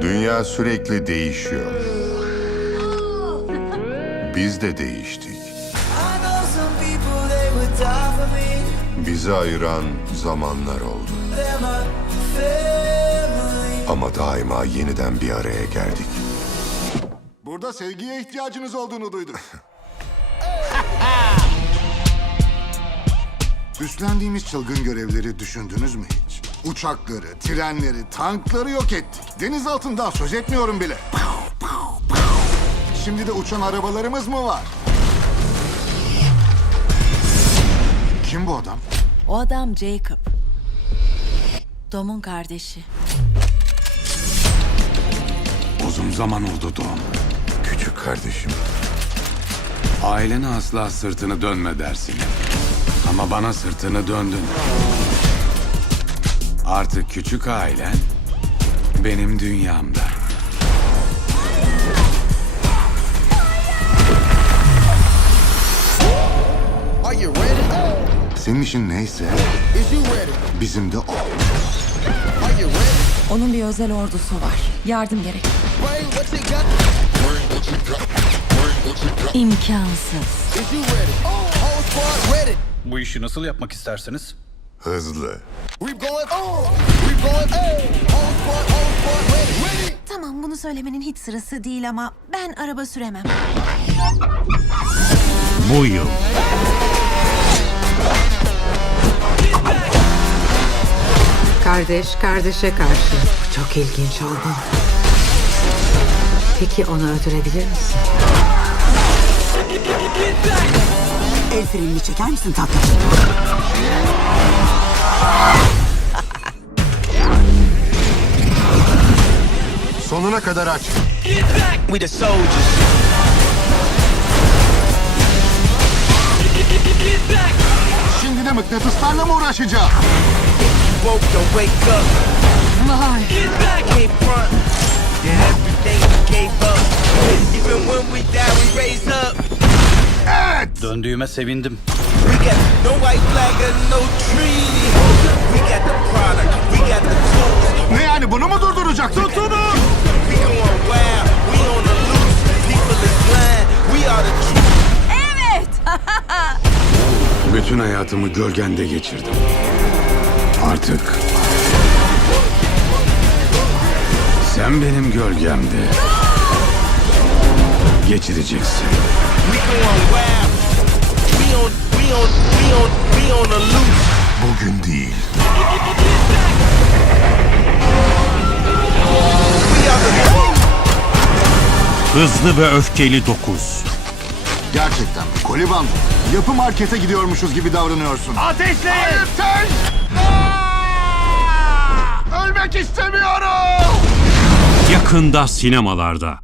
Dünya sürekli değişiyor. Biz de değiştik. Bizi ayıran zamanlar oldu. Ama daima yeniden bir araya geldik. Burada sevgiye ihtiyacınız olduğunu duydum. Üstlendiğimiz çılgın görevleri düşündünüz mü hiç? Uçakları, trenleri, tankları yok ettik. Deniz altından söz etmiyorum bile. Şimdi de uçan arabalarımız mı var? Kim bu adam? O adam Jacob. Dom'un kardeşi. Uzun zaman oldu Dom. Küçük kardeşim. Ailene asla sırtını dönme dersin. Ama bana sırtını döndün. Artık küçük ailen benim dünyamda. Senin işin neyse bizim de o. Onun bir özel ordusu var. Yardım gerek. İmkansız. Ready. Bu işi nasıl yapmak istersiniz? Hızlı. Tamam bunu söylemenin hiç sırası değil ama ben araba süremem. Bu yıl Kardeş kardeşe karşı. Çok ilginç oldu. Peki onu öldürebilir misin? El frenini çeker misin tatlım? Sonuna kadar aç. We the soldiers. Şimdi de mıknatıslarla mı uğraşacağım? Woke to wake up. Vay. Can't front. Yeah, everything we gave up. Even when we die, we raise up. Döndüğüme sevindim. We got no white flag and no treaty. We got the product. We got the tools. Ne yani bunu mu durduracaksın? Tutunu! We going wild. We on the loose. People is blind. We are the truth. Bütün hayatımı gölgende geçirdim. Artık sen benim gölgemde geçireceksin. We going wild. We on, we on, we on, we on the loose. Bugün değil. We are the truth. Hızlı ve Öfkeli 9. Gerçekten mi? Koliban. Yapı markete gidiyormuşuz gibi davranıyorsun. Ateşleyin! Ateş! Aa! Ölmek istemiyorum! Yakında sinemalarda.